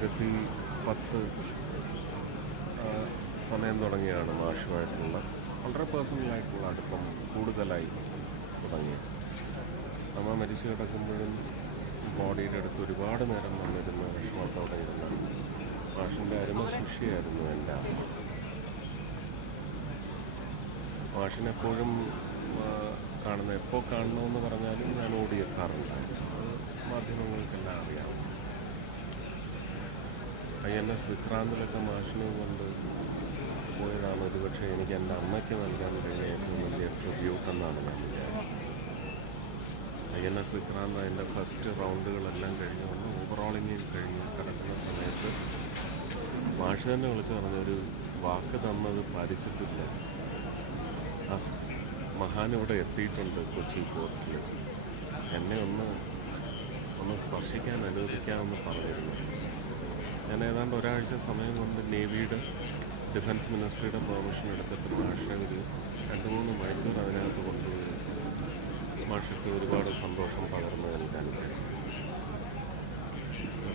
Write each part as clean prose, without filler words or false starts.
2010 സമയം തുടങ്ങിയാണ് മാഷുമായിട്ടുള്ള വളരെ പേഴ്സണലായിട്ടുള്ള അടുപ്പം കൂടുതലായി തുടങ്ങിയത്. അമ്മ മരിച്ചു കിടക്കുമ്പോഴും ബോഡിയുടെ അടുത്ത് ഒരുപാട് നേരം വന്നിരുന്ന് വിഷമത്തോടെ ഇരുന്ന് മാഷിൻ്റെ അരുമ ശിഷ്യയായിരുന്നു എൻ്റെ അമ്മ. മാഷിനെപ്പോഴും എപ്പോൾ കാണണമെന്ന് പറഞ്ഞാലും ഞാൻ ഓടിയെത്താറുണ്ടായിരുന്നു. അത് മാധ്യമങ്ങൾക്കെല്ലാം അറിയാം. INS വിക്രാന്തിലൊക്കെ മാഷിനെ കൊണ്ട് പോയതാണ് ഒരുപക്ഷെ എനിക്ക് എൻ്റെ അമ്മയ്ക്ക് നൽകാൻ കഴിഞ്ഞ ഏറ്റവും വലിയ ട്രിബ്യൂട്ട് എന്നാണ് ഞാൻ വിചാരിച്ചത്. INS വിക്രാന്ത് അതിൻ്റെ ഫസ്റ്റ് റൗണ്ടുകളെല്ലാം കഴിഞ്ഞുകൊണ്ട് ഓവറോളിങ്ങിൽ കഴിഞ്ഞ് കിടക്കുന്ന സമയത്ത് മാഷ് തന്നെ വിളിച്ചു പറഞ്ഞൊരു വാക്ക് തന്നത് പാലിച്ചിട്ടില്ല. ആ മഹാൻ ഇവിടെ എത്തിയിട്ടുണ്ട് കൊച്ചി പോർട്ടിൽ, എന്നെ ഒന്ന് സ്പർശിക്കാൻ അനുവദിക്കാമെന്ന് പറഞ്ഞിരുന്നു. ഞാൻ ഏതാണ്ട് ഒരാഴ്ച സമയം കൊണ്ട് നേവിയുടെ ഡിഫൻസ് മിനിസ്ട്രിയുടെ പെർമിഷൻ എടുത്തിട്ട് മാഷെ ഒരു 2-3 മണിക്കൂർ അതിനകത്ത് കൊണ്ടുപോയി മാഷയ്ക്ക് ഒരുപാട് സന്തോഷം പകർന്നു നൽകാൻ കഴിയും.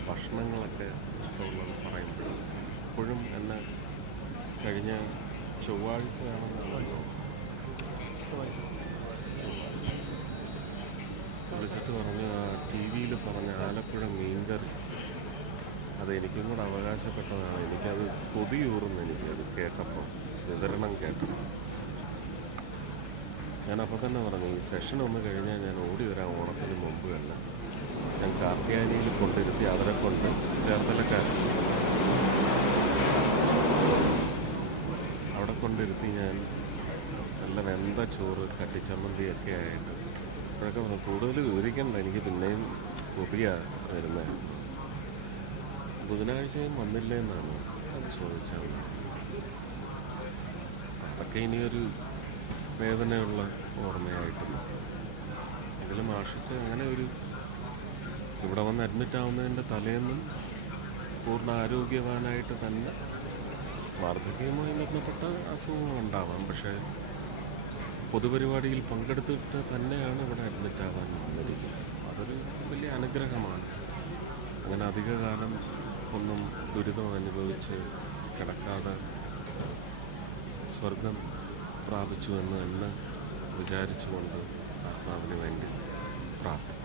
ഭക്ഷണങ്ങളൊക്കെ ഇഷ്ടമുള്ളത് പറയുമ്പോഴും ഇപ്പോഴും എന്നെ കഴിഞ്ഞ ചൊവ്വാഴ്ചയാണെന്നാണല്ലോ വിളിച്ചിട്ട് പറഞ്ഞു, ആ TV-യിൽ പറഞ്ഞ ആലപ്പുഴ മീൻകറി അതെനിക്കും കൂടെ അവകാശപ്പെട്ടതാണ്. എനിക്കത് കൊതിയൂറുന്നു. എനിക്കത് കേട്ടപ്പോൾ, വിവരണം കേട്ടപ്പോൾ ഞാനപ്പോൾ തന്നെ പറഞ്ഞു, ഈ സെഷൻ ഒന്ന് കഴിഞ്ഞാൽ ഞാൻ ഓടി വരാം. ഓണത്തിന് മുമ്പ് തന്നെ ഞാൻ കാർത്തിയാനിയിൽ കൊണ്ടിരുത്തി അവരെ കൊണ്ട് ചേർത്തലക്കാർ അവിടെ കൊണ്ടിരുത്തി ഞാൻ നല്ല വെന്ത ചോറ് കട്ടിച്ചമ്മന്തിയൊക്കെ ആയിട്ട് അപ്പോഴൊക്കെ പറഞ്ഞു, കൂടുതൽ വിവരിക്കണ്ട, എനിക്ക് പിന്നെയും കൊതിയാണ് വരുന്നത്. ബുധനാഴ്ചയും വന്നില്ലേ എന്നാണ് അത് ചോദിച്ചാൽ. അതൊക്കെ ഇനിയൊരു വേദനയുള്ള ഓർമ്മയായിട്ടില്ല. എങ്കിലും മാഷക്ക് അങ്ങനെ ഇവിടെ വന്ന് അഡ്മിറ്റ് ആവുന്നതിൻ്റെ തലേന്നും പൂർണ്ണ ആരോഗ്യവാനായിട്ട് തന്നെ, വാർദ്ധക്യവുമായി ബന്ധപ്പെട്ട അസുഖങ്ങളുണ്ടാവാം, പക്ഷേ പൊതുപരിപാടിയിൽ പങ്കെടുത്തിട്ട് തന്നെയാണ് ഇവിടെ അഡ്മിറ്റ് ആവാൻ വന്നിരിക്കുന്നത്. അതൊരു വലിയ അനുഗ്രഹമാണ്. അങ്ങനെ അധികകാലം ഒന്നും ദുരിതം അനുഭവിച്ച് കിടക്കാതെ സ്വർഗം പ്രാപിച്ചു എന്ന് തന്നെ വിചാരിച്ചുകൊണ്ട് ആത്മാവിന് വേണ്ടി പ്രാർത്ഥിക്കും.